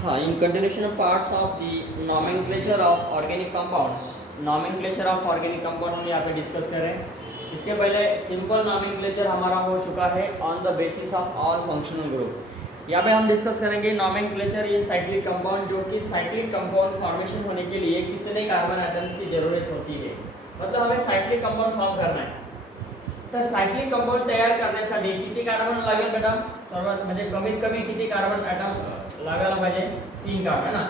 हाँ, in continuation of parts of the nomenclature of organic compounds, nomenclature of organic compound हम यहाँ पे discuss कर रहे हैं। इसके पहले सिंपल nomenclature हमारा हो चुका है on the basis of all functional group. यहाँ पे हम डिस्कस करेंगे nomenclature ये साइक्लिक कंपाउंड, जो कि साइक्लिक कंपाउंड फॉर्मेशन होने के लिए कितने कार्बन एटम्स की जरूरत होती है। मतलब हमें साइक्लिक कंपाउंड फॉर्म करना है, तर सायक्लिक कंपाउंड तयार करण्यासाठी किती कार्बन लागेल बेटा? सर्वात म्हणजे कमीत कमी किती कार्बन ॲटम लागायला पाहिजे? 3 कार्बन है ना।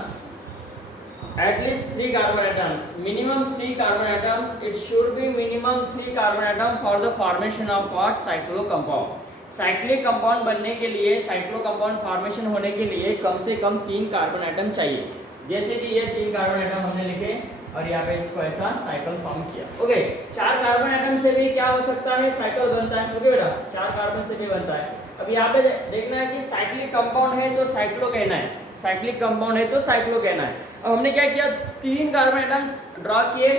At least 3 carbon atoms, minimum 3 carbon atoms, it should be minimum 3 carbon atom for the formation of what? Cyclo compound. Cyclic compound बनने के लिए, साइक्लो कंपाउंड फॉर्मेशन होने के लिए कम से कम 3 कार्बन एटम चाहिए। जैसे कि ये 3 कार्बन एटम हमने लिखे और यहाँ पे इसको ऐसा साइकिल फॉर्म किया। ओके, 4 कार्बन एटम से भी क्या हो सकता है? साइकिल बनता है। ओके बेटा, 4 कार्बन से भी बनता है। अब यहाँ पे देखना है कि साइक्लिक कंपाउंड है तो साइक्लो कहना है, साइक्लिक कंपाउंड है तो साइक्लो कहना है। अब हमने क्या किया? 3 कार्बन एटम्स ड्रॉ किए,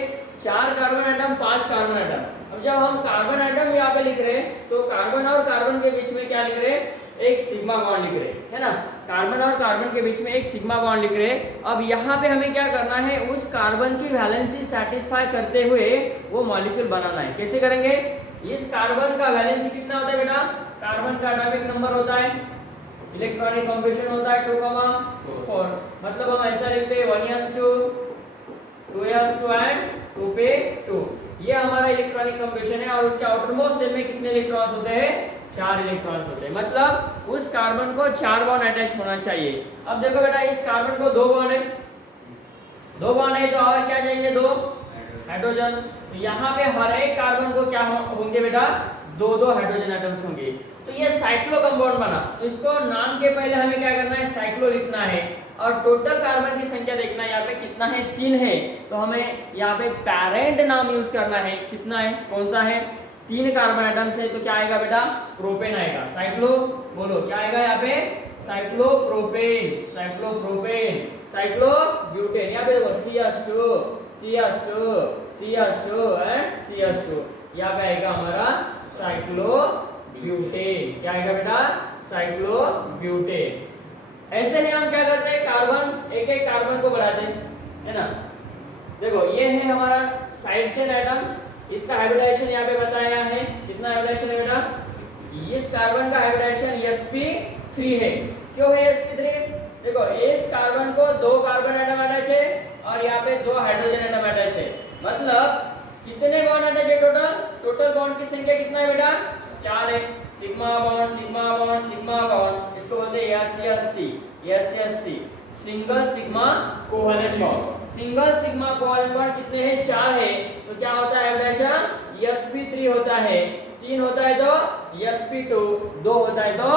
4 कार्बन एटम, 5 कार्बन एटम। अब जब हम कार्बन एटम यहाँ पे लिख रहे हैं तो कार्बन और कार्बन के बीच में क्या लिख रहे हैं? एक सिग्मा बॉन्ड लिख रहे हैं, है ना। कार्बन और कार्बन के बीच में एक सिग्मा बॉन्ड लिख रहे हैं। अब यहाँ पे हमें क्या करना है? उस कार्बन की वैलेंसी सेटिस्फाई करते हुए वो मॉलिक्यूल बनाना है। कैसे करेंगे? इस कार्बन का वैलेंसी कितना होता है बेटा? कार्बन का एटॉमिक नंबर होता है, इलेक्ट्रॉनिक कॉम्बिनेशन होता है 2,4। मतलब हम ऐसा लिखते हैं 1s2, 2s2 एंड 2p2। ये हमारा इलेक्ट्रॉनिक कॉम्बिनेशन है और उसके आउटरमोस्ट शेल में कितने इलेक्ट्रॉन्स होते हैं? 4 इलेक्ट्रॉन्स होते हैं। मतलब उस कार्बन को 4 बॉन्ड अटैच होना चाहिए। अब देखो बेटा, इस कार्बन को 2 बॉन्ड है, 2 बॉन्ड है तो और क्या चाहिए? 2 हाइड्रोजन। तो यहाँ पे हर एक कार्बन को क्या होंगे बेटा? 2-2 हाइड्रोजन एटम्स होंगे। तो ये साइक्लो कंपाउंड बना। तो इसको नाम के पहले हमें क्या करना है? साइक्लो लिखना है। और टोटल कार्बन की संख्या देखना है, यहाँ पे कितना है? 3 है। तो हमें यहाँ पे पेरेंट नाम यूज करना है। कितना है? कौन सा है? 3 कार्बन एटम्स है तो क्या आएगा बेटा? प्रोपेन आएगा। साइक्लो बोलो क्या आएगा यहाँ पे? Cyclopropane, cyclopropane, cyclobutane. यहाँ पे देखो CH2, CH2, CH2 and CH2। यहाँ पे आएगा हमारा साइक्लोब्यूटेन। क्या आएगा बेटा? साइक्लोब्यूटेन। ऐसे ही हम क्या करते हैं? कार्बन, एक एक कार्बन को बढ़ाते हैं, है ना। देखो ये है हमारा साइड चेन एटम्स। इसका हाइब्रिडाइजेशन यहाँ पे बताया है। कितना हाइब्रिडाइजेशन है बेटा? इस कार्बन का हाइब्रिडाइजेशन sp3 है। क्यों है sp3? देखो इस कार्बन को 2 कार्बन एटम अटैच है और यहाँ पे 2 हाइड्रोजन एटम अटैच है। मतलब कितने बॉन्ड अटैच है टोटल? टोटल बॉन्ड की संख्या कितना है बेटा? 4 है। Sigma bond, sigma bond, sigma bond, इसको बोलते हैं SSC, SSC, single sigma covalent bond. Single sigma covalent bond कितने हैं? 4 है। तो क्या होता है हाइब्रिडाइजेशन? sp3 होता है। 3 होता है तो sp2, 2 होता है तो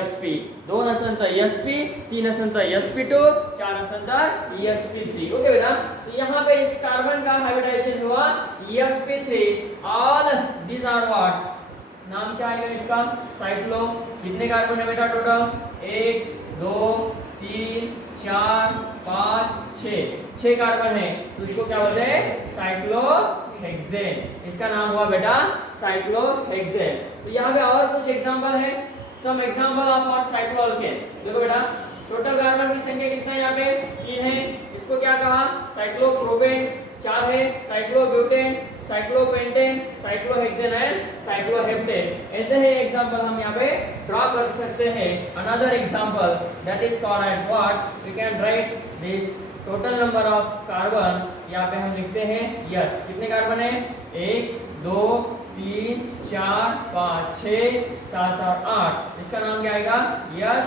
sp, 2 नसेल तर sp, 3 नसेल तर sp2, 4 नसेल तर sp3। ओके बेटा, तो यहाँ पे इस कार्बन का हाइब्रिडाइजेशन हुआ sp3। All these are what? नाम क्या आएगा इसका? साइक्लो। कितने कार्बन है बेटा टोटल? 1, 2, 3, 4, 5, 6 कार्बन है। तो इसको क्या बोलते हैं? साइक्लोहेक्सेन। इसका नाम हुआ बेटा साइक्लोहेक्सेन। तो यहाँ पे और कुछ एग्जांपल है। Some example of what? Cycloalkane. देखो बेटा, टोटल कार्बन की संख्या कितना है यहाँ पे? 3 है। इसको क्या कहा? साइक्लोप्रोपेन। 4 है। Cyclobutane, cyclopentane, cyclohexane and cycloheptane. ऐसे ही एग्जांपल हम यहाँ पे ड्रॉ कर सकते हैं। Another example that is called at what? We can write this total number of carbon. यहाँ पे हम लिखते हैं यस। कितने कार्बन है? 1, 2, 3, 4, 5, 6, 7 और 8। इसका नाम क्या आएगा? यस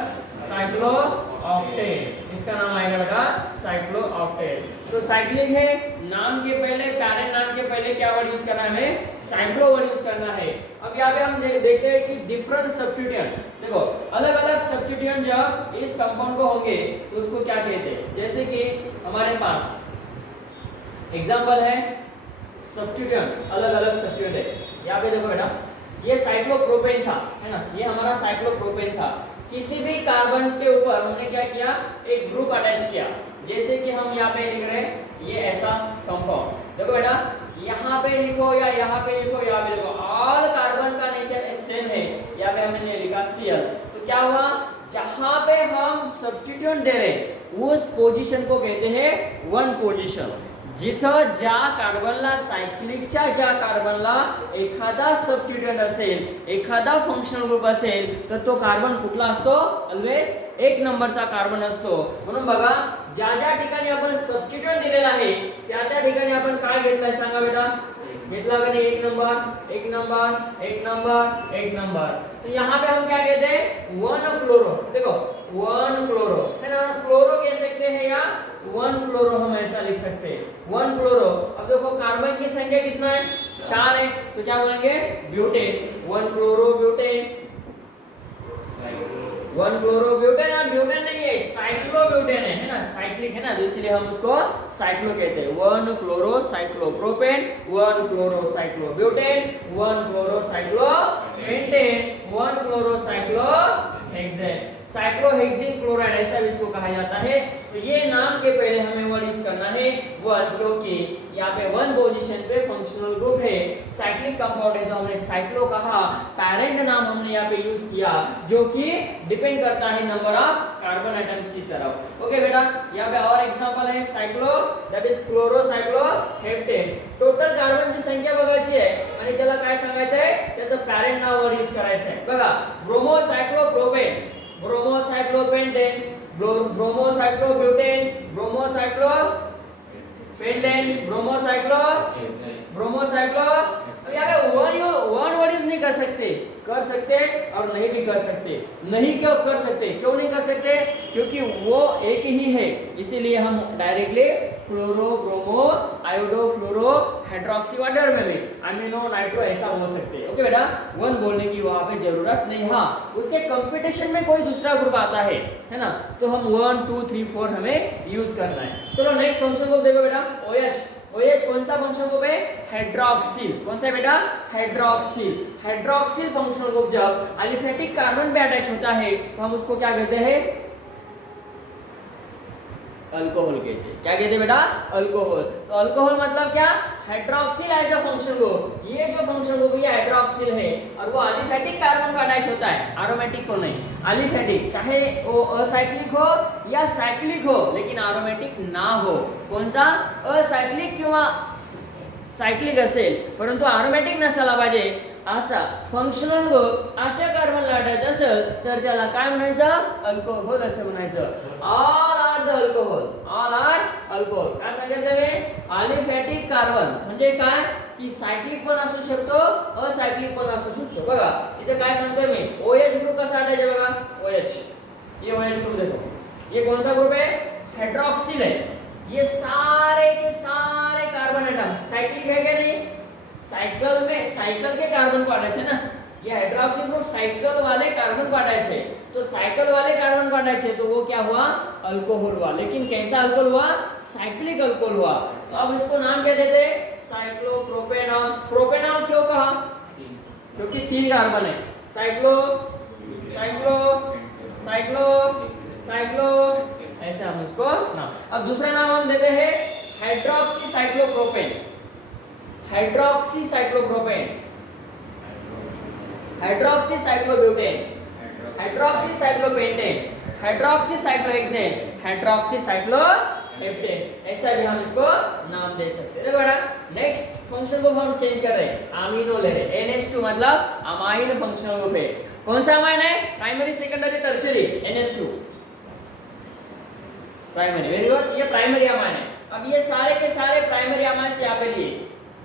साइक्लोऑक्टेन। इसका नाम आएगा बेटा साइक्लोऑक्टेन। तो साइक्लिक है, नाम के पहले, पेरेंट नाम के पहले क्या वर्ड यूज करना है? हमें साइक्लो वर्ड यूज करना है। अब यहाँ पे हम देखते हैं कि डिफरेंट सब्स्टिट्यूएंट, देखो अलग अलग सब्स्टिट्यूएंट जब इस कंपाउंड को होंगे तो उसको क्या कहते हैं? जैसे कि हमारे पास एग्जांपल है सब्स्टिट्यूएंट, अलग अलग सब्स्टिट्यूएंट है। यहाँ पे देखो बेटा, ये साइक्लोप्रोपेन था, है ना। ये हमारा साइक्लोप्रोपेन था। किसी भी कार्बन के ऊपर हमने क्या किया? एक ग्रुप अटैच किया। जैसे कि हम यहाँ पे लिख रहे हैं ये ऐसा कंपाउंड। देखो बेटा, यहाँ पे लिखो या यहाँ पे लिखो, यहाँ पे लिखो, ऑल कार्बन का नेचर सेम है। यहाँ पे हमने लिखा Cl। तो क्या हुआ? जहां पे हम सब्स्टिट्यूट दे रहे उस पोझिशन को कहते हैं वन पोझिशन. जिथं ज्या कार्बनला सायक्लिकच्या ज्या कार्बनला एखादा सबस्टिट्यूट असेल, एखादा फंक्शनल ग्रुप असेल, तर तो कार्बन कुठला असतो? ऑलवेज एक नंबरचा कार्बन असतो. म्हणून बघा, ज्या ज्या ठिकाणी आपण सबस्टिट्यूट दिलेला आहे त्या त्या ठिकाणी आपण काय घेतलंय सांगा बेटा? घेतला का नहीं? एक नंबर, एक नंबर, एक नंबर, एक नंबर. तो यहाँ पे हम क्या कहते हैं? One chloro. देखो, वन क्लोरो है ना, क्लोरो कह सकते हैं या वन क्लोरो हम ऐसा लिख सकते हैं. One chloro. अब देखो कार्बन की संख्या कितना है? 4 है, तो क्या बोलेंगे? Butane. One chloro butane. One chloro butane. Butane नहीं है, साइक्लोब्यूटेन है ना, साइक्लिक है ना, तो इसलिए हम उसको साइक्लो कहते हैं. One chloro cyclopropane, one chloro cyclobutane, one chloro cyclopentane, one chloro cyclohexane. Cyclohexene chloride ऐसा भी इसको कहा जाता है. तो ये नाम के पहले हमें वर्ड यूज करना है वन, क्योंकि यहाँ पे वन पोजीशन पे फंक्शनल ग्रुप है, साइक्लिक कंपाउंड है, तो हमने साइक्लो कहा. पैरेंट नाम हमने यहाँ पे यूज किया जो कि डिपेंड करता है नंबर ऑफ कार्बन एटम्स की तरफ. ओके बेटा, यहाँ पे और एग्जांपल है cyclo, that is chloro cycloheptane. Total कार्बनची संख्या बघायची आहे आणि त्याला काय सांगायचं आहे? त्याचं पॅरेंट नाव वर यूज करायचं आहे. बघा, bromo cyclopropane, bromo cyclopentane, bromo cyclobutane, bromo cyclopentane, bromo cyclo. अब यहाँ पे वन वर्ड यूज नहीं कर सकते और नहीं भी कर सकते. नहीं क्यों कर सकते? क्यों नहीं कर सकते? क्योंकि वो एक ही है, इसीलिए हम डायरेक्टली क्लोरो, ब्रोमो, आयोडो, फ्लोरो, हाइड्रोक्सी वाटर में भी अमीनो, नाइट्रो ऐसा हो सकते हैं. ओके बेटा, वन बोलने की वहाँ पे जरूरत नहीं. हाँ, उसके कंपटीशन में कोई दूसरा ग्रुप आता है ना, तो हम 1 2 3 4 हमें यूज करना है. चलो नेक्स्ट फंक्शन ग्रुप देखो बेटा. OH. OH कौन सा फंक्शनल ग्रुप है? हाइड्रोक्सिल. कौन सा है बेटा? हाइड्रोक्सिल. हाइड्रोक्सिल फंक्शनल ग्रुप जब एलिफेटिक कार्बन पे अटैच होता है तो हम उसको क्या कहते हैं? अल्कोहल कहते हैं. क्या कहते हैं बेटा? अल्कोहल. तो अल्कोहल मतलब क्या? Hydroxyl as a functional group. ये जो फंक्शनल ग्रुप ये हाइड्रोक्सिल है और वो एलिफेटिक कार्बन का अटैच होता है, एरोमेटिक को नहीं. एलिफेटिक, चाहे वो असाइक्लिक हो या साइक्लिक हो, लेकिन एरोमेटिक ना हो. कौन सा? असाइक्लिक किंवा सायक्लिक असेल परंतु एरोमेटिक नसायला पाहिजे असा फंक्शनल ग्रुप अशा कार्बनला अटॅच असेल तर त्याला काय म्हणायचं? अल्कोहोल असं म्हणायचं. All are the alcohol. All are alcohol. काय सांगितलं मी? एलिफॅटिक कार्बन म्हणजे काय? की सायक्लिक पण असू शकतो, असायक्लिक पण असू शकतो. बघा इथे काय सांगतोय मी? OH ग्रुप कसा अटॅच आहे बघा. OH, ये OH ग्रुप देखो, ये कौन सा ग्रुप है? हाइड्रोक्सिल है. ये सारे के सारे कार्बन एटम साइक्लिक है क्या? नहीं. साइकिल में साइकिल के कार्बन को अटैच है ना. ये हाइड्रोक्सिल ग्रुप साइकिल वाले कार्बन को अटैच है, तो साइकिल वाले कार्बन को अटैच है तो वो क्या हुआ? अल्कोहल हुआ. लेकिन कैसा अल्कोहल हुआ? साइक्लिक अल्कोहल हुआ. तो अब इसको नाम क्या देते? साइक्लोप्रोपेनॉल. प्रोपेनॉल क्यों कहा? क्योंकि 3 कार्बन है. साइक्लो साइक्लो साइक्लो साइक्लो ऐसे हम उसको नाम. अब दूसरा नाम हम देते हैं hydroxy cyclopropane. Hydroxy cyclopropane, hydroxy cyclobutane, hydroxy cyclopentane, hydroxy cyclohexane, hydroxy cycloheptane. ऐसा भी हम इसको नाम दे सकते हैं. देखो बेटा, नेक्स्ट फंक्शन ग्रुप हम चेंज कर रहे हैं, अमीनो ले रहे हैं. NH2 मतलब अमाइन फंक्शनल ग्रुप है. कौन सा अमाइन है? Primary, secondary, tertiary. NH2 primary. Very good, ये प्राइमरी अमाइन है. अब ये सारे के सारे प्राइमरी अमाइन से यहाँ पे लिए.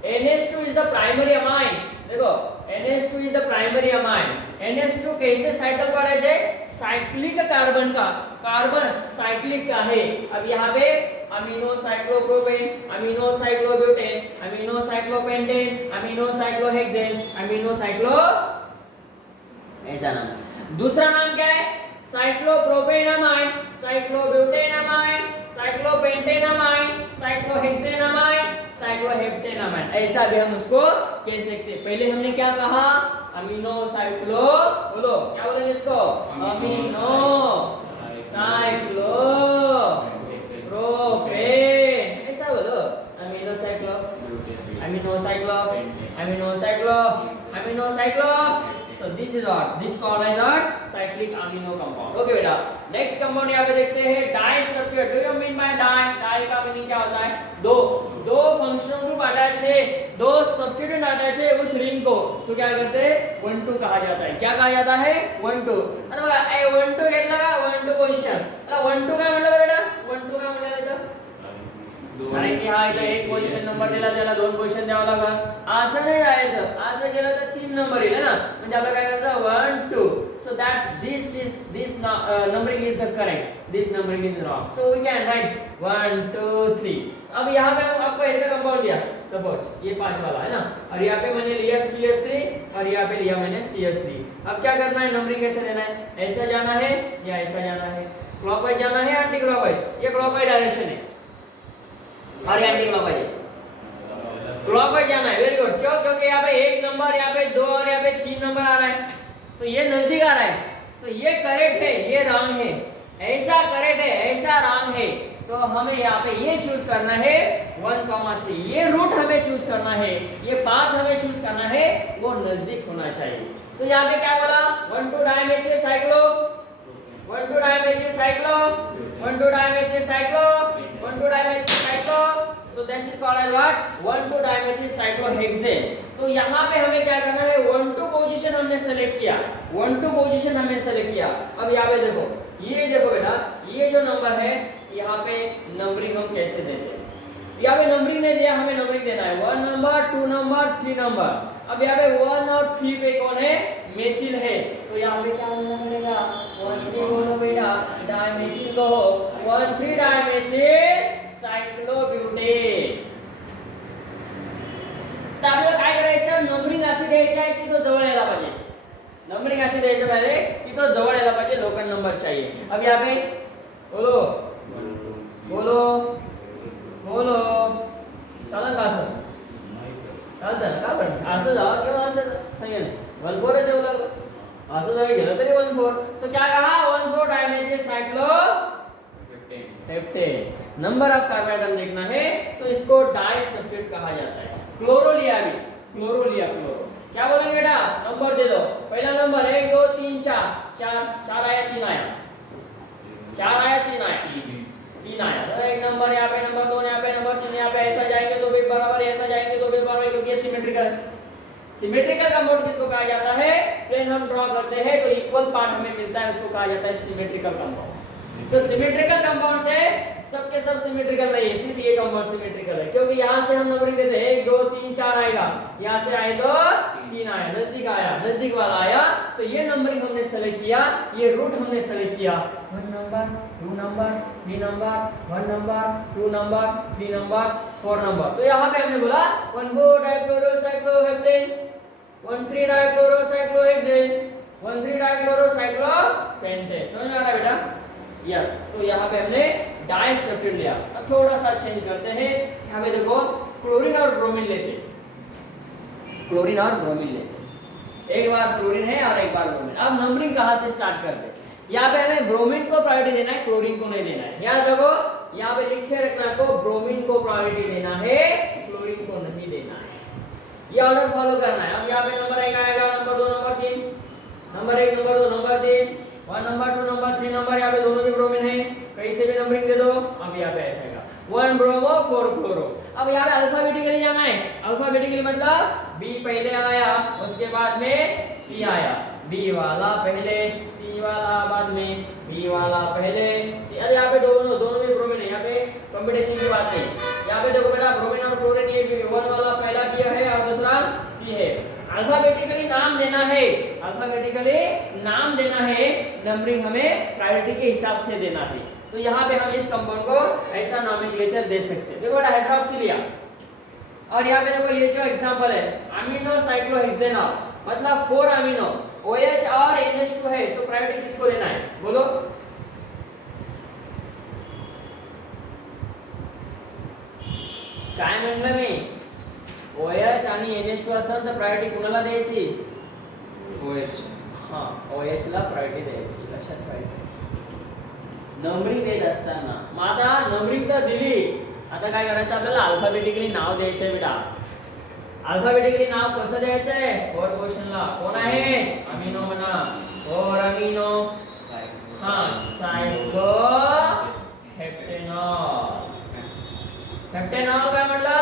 NH2 is the primary amine. देखो NH2 is the primary amine. NH2 कैसे साइकिल का अटैच है? साइक्लिक कार्बन का. कार्बन साइक्लिक का है. अब यहाँ पे amino cyclopropane, amino cyclobutane, amino cyclopentane, amino cyclohexane, amino cyclo ऐसा नाम. दूसरा नाम क्या है? साइक्लोप्रोपेनामाइन, साइक्लोब्यूटेनामाइन, साइक्लोपेंटेनामाइन, साइक्लोहेक्सेनामाइन, साइक्लोहेप्टेनामाइन. ऐसा भी हम उसको कह सकते हैं. पहले हमने क्या कहा? अमीनो साइक्लो, बोलो क्या बोलेंगे इसको? Amino cyclo propane. ऐसा बोलो. Amino cyclo, amino cyclo, amino cyclo, amino cyclo. So this is what this called as a cyclic amino compound. Okay बेटा. नेक्स्ट कंपाउंड यहाँ पे देखते हैं di substitute. Do you mean by di? Di का meaning क्या होता है? दो फंक्शनल ग्रुप अटैच है, दो सब्स्टिट्यूट अटैच है उस रिंग को, तो क्या करते हैं? 1 2 कहा जाता है। क्या कहा जाता है? 1 2। आणि बघा ए 1 2 घेतला का 1 2 पोझिशन. आता 1 2 काय म्हणलं बेटा? 1 2 काय म्हणलं इथं? कारण की हा इथं एक पोझिशन नंबर दिला, त्याला दोन पोझिशन द्यावं लागेल. असं नाही जायचं, असं केलं तर 3 नंबर येईल ना. म्हणजे आपल्याला काय करायचं? 1 2. So that this numbering is the correct, this numbering is wrong, so we can write 1 2 3. अब यहाँ पे आपको ऐसा कंपाउंड दिया, सपोज ये 5 वाला है ना, और यहाँ पे मैंने लिया CH3 और यहाँ पे लिया मैंने CH3. अब क्या करना है? नंबरिंग कैसे देना है? ऐसा जाना है या ऐसा जाना है? क्लॉकवाइज जाना है या एंटी क्लॉकवाइज? ये क्लॉकवाइज डायरेक्शन है और ये एंटी क्लॉकवाइज है. क्लॉकवाइज जाना है. Very good. क्यों? क्योंकि यहाँ पे 1 नंबर, यहाँ पे 2 और यहाँ पे 3 नंबर आ रहा है, तो ये नजदीक आ रहा है, तो ये करेक्ट है, ये रॉन्ग है. ऐसा करेक्ट है, ऐसा रॉन्ग है, तो हमें यहाँ पे ये चूज करना है 1, 3. ये रूट हमें चूज करना है, ये पाथ हमें चूज करना है, वो नजदीक होना चाहिए. तो यहाँ पे क्या बोला? 1 2 dimethyl cyclo, 1 2 dimethyl cyclo, 1 2 dimethyl cyclo, 1 2 dimethyl cyclo. So this is called as what? 1 2 dimethyl cyclohexane. तो यहाँ पे हमें क्या करना है? 1 2 पोजीशन हमने सेलेक्ट किया, 1 2 पोजीशन हमने सेलेक्ट किया. अब यहाँ पे देखो, ये देखो बेटा, ये जो नंबर है यहाँ पे नंबरिंग हम कैसे देते हैं? यहाँ पे नंबरिंग नहीं दिया, हमें नंबरिंग देना है 1 नंबर, 2 नंबर, 3 नंबर. अब यहाँ पे 1 और 3 पे कौन है? मेथिल है, तो यहाँ पे क्या बोलना पड़ेगा? 1 3 बोलो बेटा, डायमेथिल को 1 3 डायमेथिल सायक्लोब्युटेन. तर आपल्याला काय करायचं? नंबरिंग अशी द्यायची आहे की तो जवळ यायला पाहिजे. नंबरिंग अशी द्यायची पाहिजे की तो जवळ यायला पाहिजे. लोकल नंबर चाहिए. अब यहाँ पे बोलो बोलो बोलो, चालन का असं? चालतं ना? का पण असं जावं किंवा असं नाही, 1 4 च लागलं, असं जरी गेलं तरी 1 4. सो क्या कहा? 1 4 dimethyl सायक्लोहेप्टेन. Number of carbon atom देखना है तो इसको डाई सब्स्टिट्यूट कहा जाता है. क्लोरो लिया अभी, क्लोरो लिया, क्लोरो. क्या बोलेंगे बेटा? नंबर दे दो. पहला नंबर 1 2 3 4, 4 आया, 3 आया, 4 आया, 3 आया, 3 आया. तो एक नंबर यहाँ पे, नंबर 2 यहाँ पे, नंबर 3 यहाँ पे. ऐसा जाएंगे तो भी बराबर, ऐसा जाएंगे तो भी बराबर, क्योंकि ये सिमेट्रिकल है. सिमेट्रिकल कंपाउंड किसको कहा जाता है? प्लेन हम ड्रॉ करते हैं तो इक्वल पार्ट हमें मिलता है, उसको कहा जाता है सिमेट्रिकल कंपाउंड. तो सिमेट्रिकल कंपाउंड से सबके सब सिमेट्रिकल नहीं है, सिर्फ ये कंपाउंड सिमेट्रिकल है, क्योंकि यहाँ से हम नंबरिंग देते हैं 1 2 3 4 आएगा, यहाँ से आए तो 3 आया, नजदीक आया, नजदीक वाला आया, तो ये नंबरिंग हमने सेलेक्ट किया, ये रूट हमने सेलेक्ट किया. 1 number, 2 number, 3 number, 1 number, 2 number, 3 number, 4 number. तो यहाँ पे हमने बोला 1 4 डाइक्लोरोसाइक्लोहेप्टेन, 1 3 डाइक्लोरोसाइक्लोहेक्सेन, 1 3 डाइक्लोरोसाइक्लोपेंटेन. समझ में आ रहा है बेटा? यस. तो यहाँ पे हमने डाई सब्स्टिट्यूट लिया. अब थोड़ा सा चेंज करते हैं. यहाँ पे देखो क्लोरीन और ब्रोमीन लेते, क्लोरीन और ब्रोमीन लेते. एक बार क्लोरीन है और एक बार ब्रोमीन. अब नंबरिंग कहाँ से स्टार्ट करते हैं? यहाँ पे हमें ब्रोमीन को प्रायोरिटी देना है, क्लोरीन को नहीं देना है. याद रखो, यहाँ पे लिखे रखना आपको, ब्रोमीन को प्रायोरिटी देना है, क्लोरीन को नहीं देना है. ये ऑर्डर फॉलो करना है. अब यहाँ पे नंबर 1 आएगा, number 2, number 3, number 1, number 2, number 3, 1 number, 2 number, 3 number. यहाँ पे दोनों भी ब्रोमीन है, कहीं से भी नंबरिंग दे दो. अब यहाँ पे ऐसा आएगा 1 ब्रोमो 4 क्लोरो. अब यहाँ पे अल्फाबेटिकली जाना है. अल्फाबेटिकली मतलब बी पहले आया, उसके बाद में सी आया, बी वाला पहले, सी वाला बाद में, बी वाला पहले, सी. अरे यहाँ पे दोनों भी ब्रोमीन है, यहाँ पे कंपटीशन की बात नहीं. यहाँ पे देखो बेटा, ब्रोमीन और क्लोरीन, ये 1 वाला पहला किया है और दूसरा सी है. अल्फाबेटिकली नाम देना है, अल्फाबेटिकली नाम देना है, नंबरिंग हमें प्रायोरिटी के हिसाब से देना है. तो यहाँ पे हम इस कंपाउंड को ऐसा नॉमेनक्लेचर दे सकते हैं. देखो बेटा, हाइड्रोक्सी लिया, और यहाँ पे देखो ये जो एग्जांपल है अमीनो साइक्लोहेक्सेनॉल, मतलब 4 अमीनो, OH और NH2 है, तो प्रायोरिटी किसको देना है? बोलो. काय म्हणलं मी? OH आणि NH2 असेल तर प्रायोरिटी कुणाला द्यायची? OH. हां, OH ला प्रायोरिटी द्यायची, लक्षात ठेवायचं. नंबरिंग देत असताना मग आता नंबरिंग तर दिली, आता काय करायचं? आपल्याला अल्फाबेटिकली नाव द्यायचं आहे बेटा. अल्फाबेटिकली नाव कसं द्यायचं आहे? 4 क्वेश्चनला कोण आहे? अमिनो म्हणा, 4 अमिनो हाँ सायक्लो हेप्टेनॉल. हेप्टेनॉल काय म्हटलं?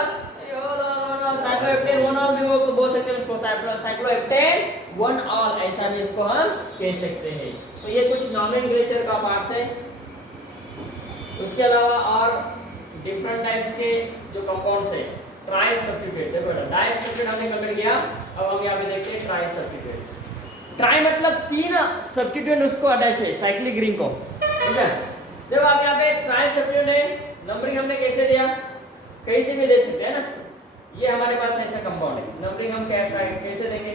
साइक्लोहेप्टेन वन ऑल भी बोल सकते हैं इसको. साइक्लोहेप्टेन वन ऑल ऐसा भी इसको हम कह सकते हैं. तो ये कुछ नॉमेनक्लेचर का पार्ट्स है. उसके अलावा और डिफरेंट टाइप्स के जो कंपाउंड्स है. ट्राई सब्स्टिट्यूट देखो बेटा, डाई सब्स्टिट्यूट हमने कंप्लीट किया. अब हम यहाँ पे देखते हैं ट्राई सब्स्टिट्यूट. ट्राई मतलब 3 सब्स्टिट्यूट उसको अटैच है साइक्लिक रिंग को, ठीक है. देखो आप यहाँ पे ट्राई सब्स्टिट्यूट है. नंबरिंग हमने कैसे दिया? कैसे भी दे सकते हैं ना. ये हमारे पास ऐसा कंपाउंड है. नंबरिंग हम कैसे देंगे?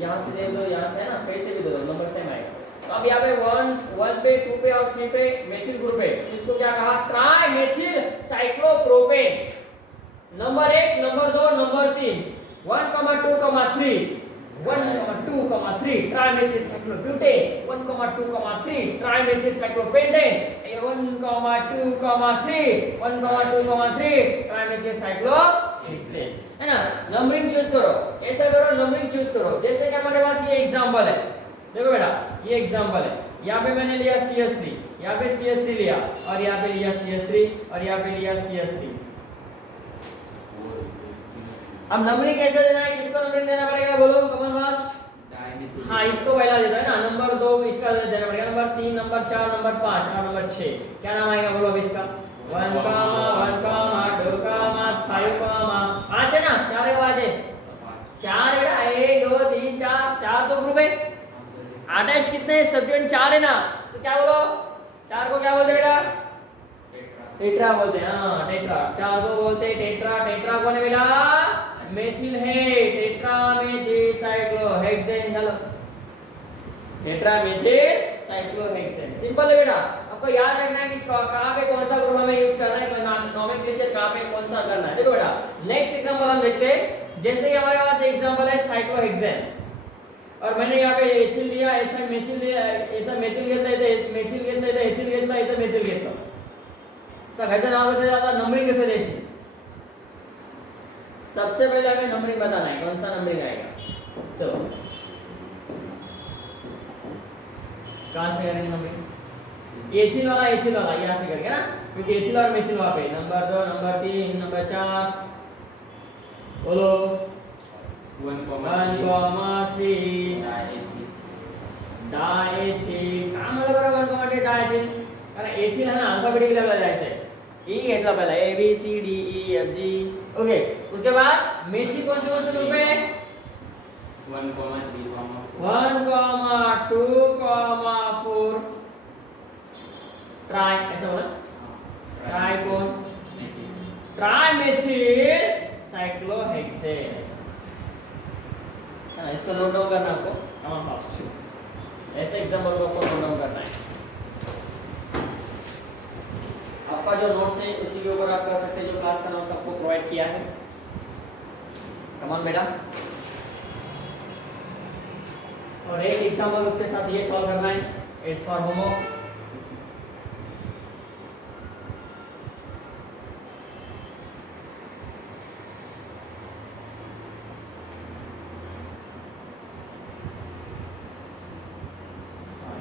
यहाँ से दे दो, यहाँ से है ना, कैसे भी दे दो, नंबर सेम आएगा. तो अब यहाँ पे 1 पे 2 पे और 3 पे मेथिल ग्रुप है. इसको क्या कहा? Trimethyl cyclopropane. Number 1, number 2, number 3, 1, 2, 3, 1, 2, 3 trimethyl cyclobutane, 1, 2, 3 trimethyl cyclopentane, 1, 2, 3, 1, 2, 3 trimethyl cyclohexane, है ना. नंबरिंग चूज करो. कैसा करो? नंबरिंग चूज करो. जैसे कि हमारे पास ये एग्जांपल है. देखो बेटा, ये एग्जांपल है. यहाँ पे मैंने लिया CH3, यहाँ पे CH3 लिया, और यहाँ पे लिया CH3, और यहाँ पे लिया CH3. अब नंबरिंग कैसे देना है? किसको नंबरिंग देना पड़ेगा? बोलो कमल फास्ट. हाँ, इसको पहला देता है ना. नंबर 2 इसका देना पड़ेगा. नंबर 3, नंबर 4, नंबर 5 और नंबर 6. क्या नाम आएगा? बोलो अभी इसका. 1, 2, 5 है ना. 4 है, 5 है. 4 बेटा, 1, 2, 3, 4 तो ग्रुप है. अटैच कितने हैं? सब्स्टिट्यूएंट 4 है ना. तो क्या बोलो? 4 को क्या बोलते बेटा? टेट्रा बोलते हैं. हाँ, टेट्रा. 4 को बोलते हैं टेट्रा. टेट्रा कौन है बेटा? मेथिल है. Tetra methyl cyclohexane. चलो, टेट्रा मेथिल साइक्लोहेक्सेन. सिंपल है बेटा. आपको याद रखना है कि कहां पे कौन सा ग्रुप हमें यूज करना है, नोमेनक्लेचर कहां पे कौन सा करना है. देखो बेटा, नेक्स्ट एग्जांपल हम देखते हैं. जैसे कि हमारे पास एग्जांपल है साइक्लोहेक्सेन, और मैंने यहाँ पे एथिल लिया, एथा मेथिल लिया, एथा मेथिल घेतला, इथे मेथिल घेतला, इथे एथिल घेतला, इथे मेथिल घेतला. सगळ्याच्या नावाचे आता नंबरिंग कैसे द्यायची? सबसे पहले हमें नंबरिंग बताना है. कौन सा नंबरिंग आएगा? चलो, कहां से करेंगे नंबरिंग? एथिल वाला यहाँ से करके ना, क्योंकि एथिल और मेथिल वहां पे. नंबर 2, नंबर 3, नंबर 4 बोलो. 1, 3 डायएथिल. का मला बरं 1, 3 डायएथिल? कारण एथिल है ना अल्फाबेटिक लेवल जायचं आहे. ई घेतला पहला, ABCDEFG. ओके. उसके बाद मेथिल कौन से ग्रुप है? 1, 2, 4 ट्राई. ऐसा बोला. ट्राई कौन? Try methyl cyclohexane. इसको नोट डाउन करना आपको. Come fast. ऐसे एग्जांपल को आपको नोट डाउन करना है. आपका जो नोट्स है इसी के ऊपर आप कर सकते हैं. जो क्लास का नोट्स आपको प्रोवाइड किया है. कम ऑन बेटा. और एक एग्जांपल उसके साथ ये सॉल्व करना है. It's for homework.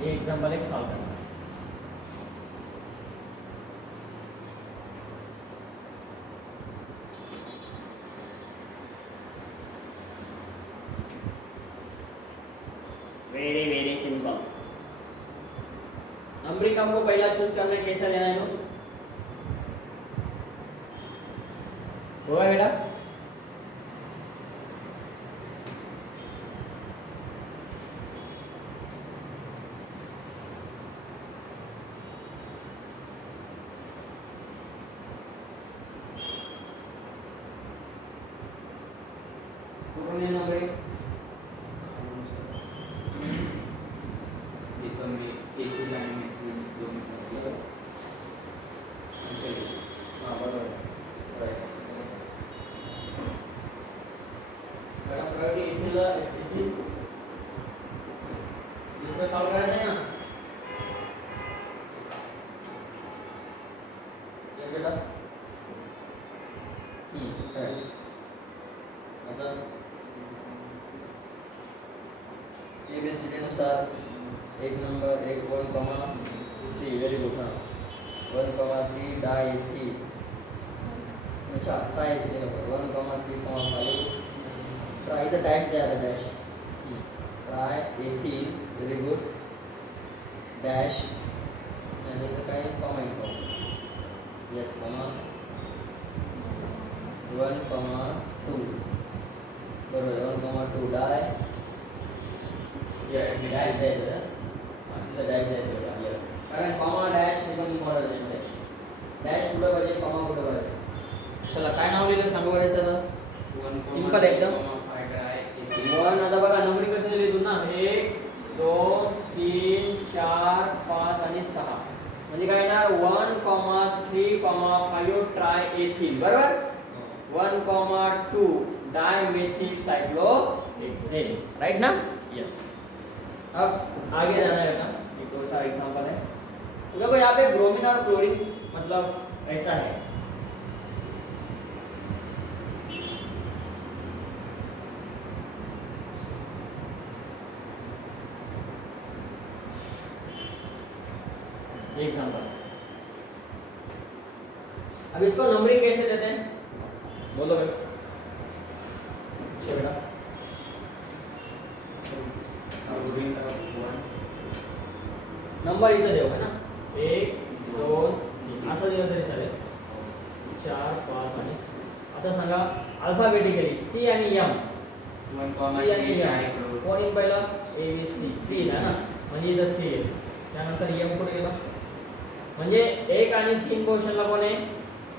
ये एग्जांपल एक सॉल्व करना है. Very simple. नंबरिंग हमको पहला चूज करना है. कैसा लेना है? तो होगा बेटा. नंबरिंग इसको सॉल्व कराते हैं ना. ये बेटा मतलब ABCD अनुसार एक नंबर एक 1,3 वेरी गुड हाँ 1,3 डायथीन अच्छा डायथीन 1,3,5 ट्राय द डैश द्या dash try ethene very good dash आणि इथं काय कॉमा इन्फो येस कॉमा 1,2 बरोबर 1,2 डाय yes डॅश द्यायचं तिथं डॅश द्यायचं yes कारण कॉमा डॅश एकदम इम्पॉर्टंट आहे डॅश कुठं पाहिजे कॉमा कुठं पाहिजे चला काय नाव लिहिलं सांगू बरं याचं सिंपल एकदम 1 आता बघा नंबरिंग कसं दिली तू ना 1 2 3 4 5 आणि 6 म्हणजे काय येणार 1,3,5 ट्राय एथीन बरोबर 1,2 डायमेथिल साइक्लोहेक्सेन राइट ना यस अब आगे जाना है ना एक दो चार एग्जांपल है तो देखो यहाँ पे ब्रोमीन और क्लोरीन मतलब ऐसा है एग्जांपल अब इसको नंबरिंग कैसे देते हैं बोलो बेटा बेटा नंबर इथं देऊ है ना 1 2 3 असं दिलं तरी चालेल 4 5 आणि 6 आता सांगा अल्फाबेटिकली सी आणि एम सी आणि एम कोण येईल पहिला ए बी सी सी ना म्हणजे इथं सी आहे त्यानंतर एम कुठे गेला म्हणजे 1 आणि 3 पोझिशनला कोण आहे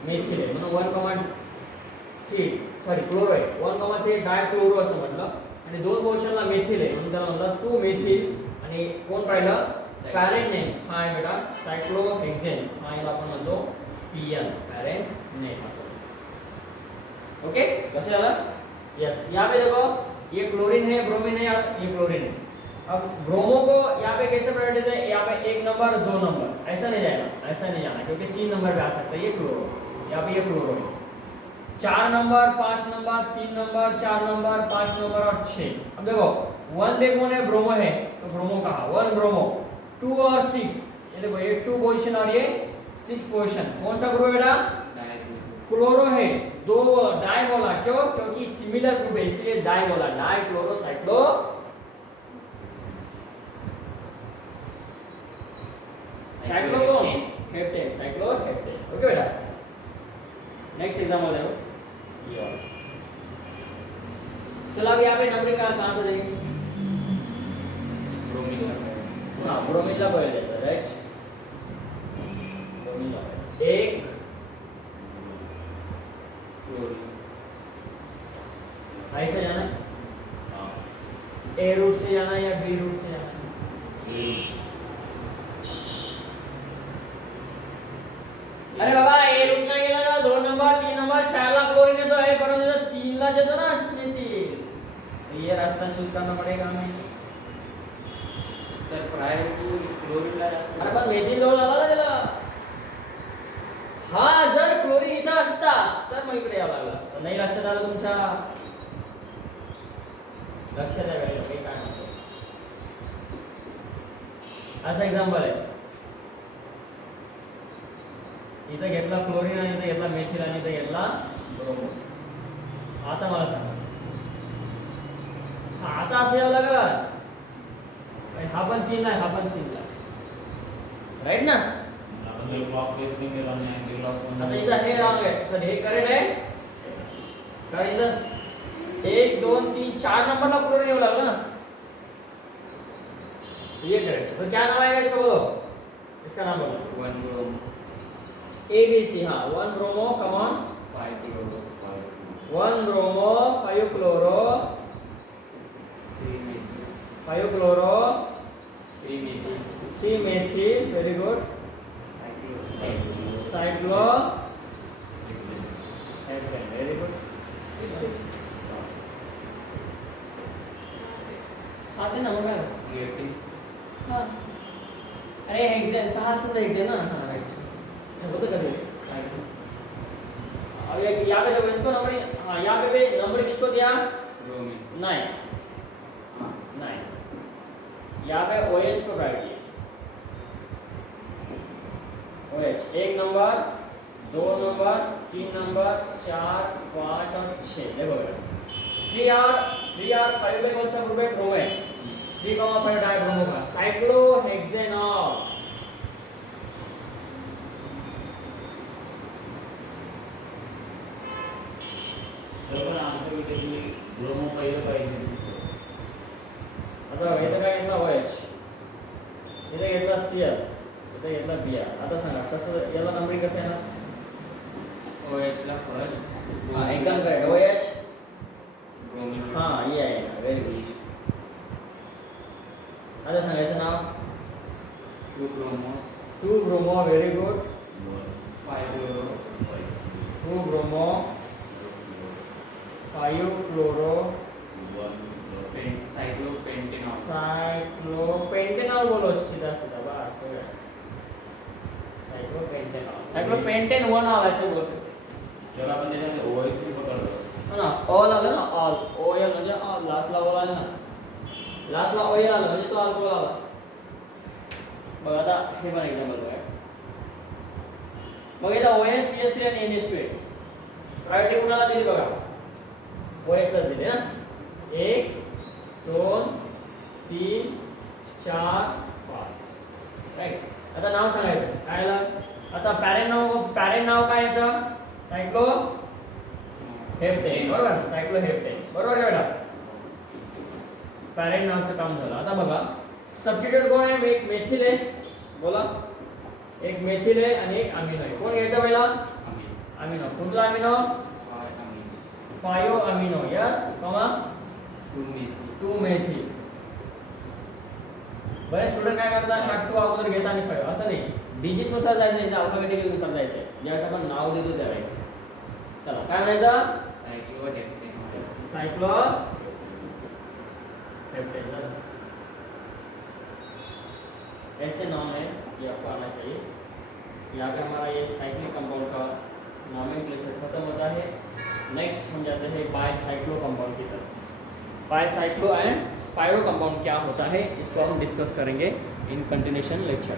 मेथिल आहे म्हणून 1,3 सॉरी क्लोरो आहे 1,3 डायक्लोरो असं म्हटलं आणि 2 पोझिशनला मेथिल आहे म्हणून त्याला म्हणलं 2 मेथिल आणि कोण राहिलं पॅरेंट नेम हा आहे बेटा सायक्लोहेक्सेन हा याला आपण म्हणतो पीएन पॅरेंट नेम असं ओके कैसे झालं यस यहाँ पे देखो ये क्लोरीन है ब्रोमीन है और ये क्लोरीन है अब ब्रोमो को यहाँ पे कैसे प्रेजेंट देते हैं यहाँ पे 1 नंबर 2 नंबर ऐसा नहीं जाएगा ऐसा नहीं जाना क्योंकि 3 नंबर पे आ सकता है ये क्लोरो यहाँ पे ये क्लोरो है 4 number 5 number 3 number 4 number 5 number और 6 अब देखो 1 पे कौन है ब्रोमो है तो ब्रोमो कहा 1 ब्रोमो 2 और 6 ये देखो ये 2 पोजीशन और ये 6 पोजीशन कौन सा ग्रुप है बेटा क्लोरो है 2 डाई बोला क्यों क्योंकि सिमिलर ग्रुप है इसलिए डाई बोला डाई क्लोरो साइक्लो साइक्लो कौन हेप्टेन साइक्लो हेप्टेन ओके बेटा नेक्स्ट एग्जांपल देखो ये वाला चलो अब यहाँ पे नंबरिंग कहाँ से देंगे ब्रोमीन हाँ ब्रोमीन ला पहले देता राइट ब्रोमीन ला 1 ऐसे जाना ए रूट से जाना या बी रूट से जाना अरे बाबा ए रूट नाही गेला ना 2 नंबर 3 नंबर 4 ला क्लोरीन येतो आहे परंतु 3 ला येतो ना मेथिल ये रास्ता चूज करना पड़ेगा हमें सर प्रायर टू क्लोरीन ला अरे पण मेथिल जवळ आला ना त्याला हा जर क्लोरीन इथं असता तर मग इकडे यावं लागलं असतं नाही लक्षात आलं तुमच्या लक्षात द्यावे काही काय म्हणतो असं एक्झाम्पल आहे इथं घेतला क्लोरीन आणि इथं घेतला मेथिल आणि इथं घेतला ब्रोमो आता मला सांगा आता असं यावं लागल हा पण 3 आहे हा पण 3 ला राईट ना आता इथं हे रॉंग आहे सर हे करेक्ट आहे कारण इथं 1 2 3 4 नंबरला क्लोरीन येऊ लागला ना ये करेक्ट तो क्या नाम आएगा इसका बोलो इसका नाम बोलो 1 ब्रोमो A B C हाँ 1 bromo come on 5 chloro 1 bromo 5 chloro 5 chloro 3 methyl very good cyclo very good साथ है ना मोबाइल हाँ अरे हेक्सेन 6 सुद्धा हेक्सेन ना हाँ राइट होतं का ते अब यहाँ पे देखो इसको नंबर हाँ यहाँ पे नंबर किसको दिया ब्रोमीन नहीं हाँ नहीं यहाँ पे OH को प्रायोरिटी है। OH 1 नंबर, 2 नंबर, 3 नंबर, 4, 5 और 6। देखो 3R 5 पे कौन सा ग्रुप है? ब्रोमेन। 3,5 डाइब्रोमो का साइक्लोहेक्सेनॉल। ब्रोमो पहिलं पाहिजे आता इथं काय घेतला OH, इथे घेतला Cl, इथे घेतला Br. आता सांगा कसं याला नंबरिंग कसं आहे ना? OH ला फर्स्ट हां एकदम करेक्ट. OH ब्रोमीन हां ये आहे ना, व्हेरी गुड. आता सांगायचं नाव 2 bromo 2 bromo, very good. 5 chloro 2 bromo 5 chloro cyclopentanol cyclopentanol बोलो सीधा सीधा बस हो गया. सायक्लोपेंटेन 1 आला ऐसे बोल सकते. चला आपण त्याच्यात OH भी पकडलो है ना, ऑल आलं ना, ऑल OL म्हणजे लास्टला ऑल आलं ना, लास्टला OL आलं म्हणजे तो अल्कोहोल आला. बघ आता हे पण एक्झाम्पल बघा. मग इथं OH CH3 आणि NH2 आहे. प्रायोरिटी कुणाला दिली बघा? OH ला दिली ना. 1 2 3 4 5 राईट. आता नाव सांगायचं काय आलं? आता पॅरेंट नाव काय याचं? सायक्लो हेप्टेन, बरोबर. सायक्लोहेप्टेन, बरोबर आहे बेटा. पॅरेंट नावाचं काम झालं. आता बघा सबस्टिट्यूट कोण आहे? एक मेथिल आहे, बोला. एक मेथिल आहे आणि एक अमिनो आहे. कोण घ्यायचं पहिला? अमिनो. कुठला amino? 5 amino. Yes comma 2 methyl. बरेच स्टुडंट काय करतात? 2 अगोदर घेतात आणि 5 असं नाही. डिजिट नुसार जायचं, इथे अल्फाबेटिकली नुसार जायचं. ज्यावेळेस आपण नाव देतो त्यावेळेस. चला काय म्हणायचं? साइक्लोहेप्टेन. ऐसे नाम है, ये आपको आना चाहिए. यहाँ पे हमारा ये साइक्लिक कंपाउंड का नॉमेनक्लेचर खत्म होता है. नेक्स्ट हम जाते हैं बायसाइक्लो कंपाउंड की तरफ. बायसाइक्लो एंड स्पाइरो कंपाउंड क्या होता है इसको हम डिस्कस करेंगे इन कंटिन्यूशन लेक्चर.